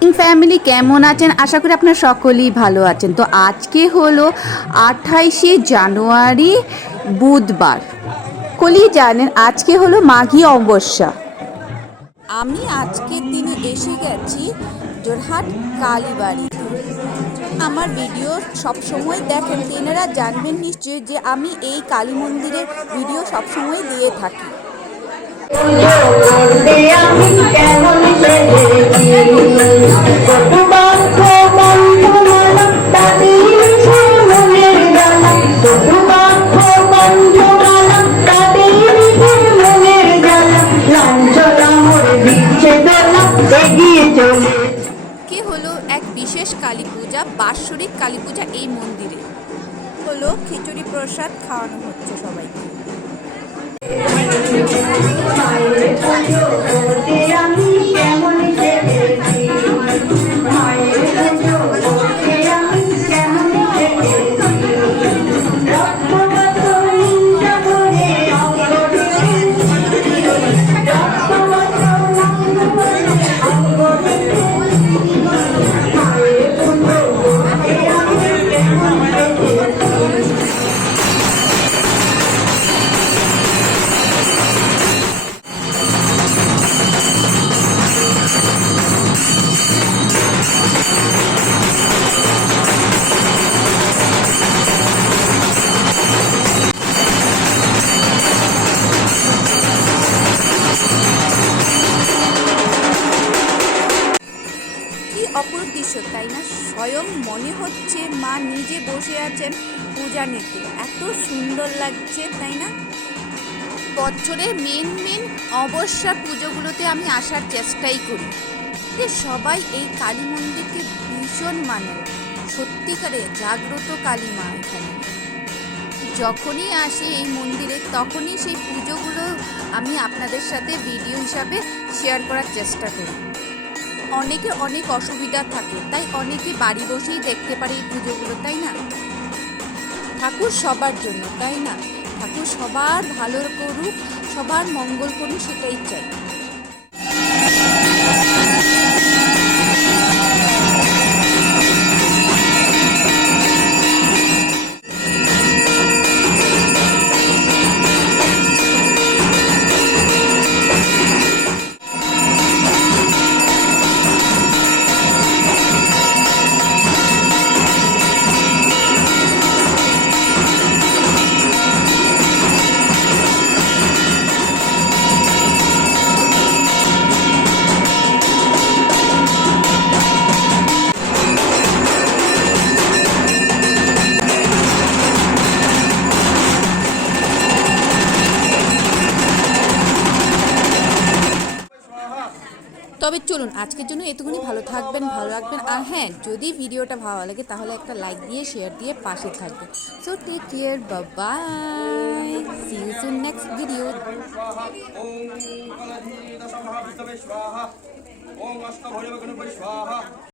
Family কেমন আছেন? আশা করি আপনারা সকলেই ভালো আছেন। তো আজকে হলো আঠাইশে জানুয়ারি বুধবার। কলি জানেন, আজকে হলো মাঘী অমাবস্যা। আমি আজকের দিনে এসে গেছি জোরহাট কালীবাড়ি। আমার ভিডিও সব সময় দেখেন তেনারা জানবেন নিশ্চয়ই যে আমি এই কালী মন্দিরের ভিডিও সবসময় দিয়ে থাকি। কে হলো এক বিশেষ কালী পূজা, বাৎসরিক কালী পূজা এই মন্দিরে? হলো খিচুড়ি প্রসাদ খাওয়ানো হচ্ছে সবাইকে। অপরূপ দৃশ্য তাই না? স্বয়ং মনে হচ্ছে মা নিজে বসে আছেন পূজা নিতে এত সুন্দর লাগছে, তাই না? বছরে মেন মেন অবস্যা পুজোগুলোতে আমি আসার চেষ্টাই করি। সবাই এই কালী মন্দিরকে ভীষণ মানে। সত্যিকারে জাগ্রত কালী মা এখানে। যখনই আসি এই মন্দিরে, তখনই সেই পুজোগুলো আমি আপনাদের সাথে ভিডিও হিসাবে শেয়ার করার চেষ্টা করি। অনেকের অনেক অসুবিধা থাকে, তাই অনেকে বাড়ি বসেই দেখতে পারে এই পুজোগুলো, তাই না? ঠাকুর সবার জন্য, তাই না? ঠাকুর সবার ভালো করুক, সবার মঙ্গল করুক, সেটাই চাই। তবে চলুন আজকের জন্য এতক্ষণই ভালো থাকবেন ভালো রাখবেন আর হ্যাঁ যদি ভিডিওটা ভালো লাগে তাহলে একটা লাইক দিয়ে শেয়ার দিয়ে পাশে থাকবেন so take care bye see you soon next video ॐ कलधीदशमहाविष्णवे स्वाहा ॐ अष्टभैरवगणपति स्वाहा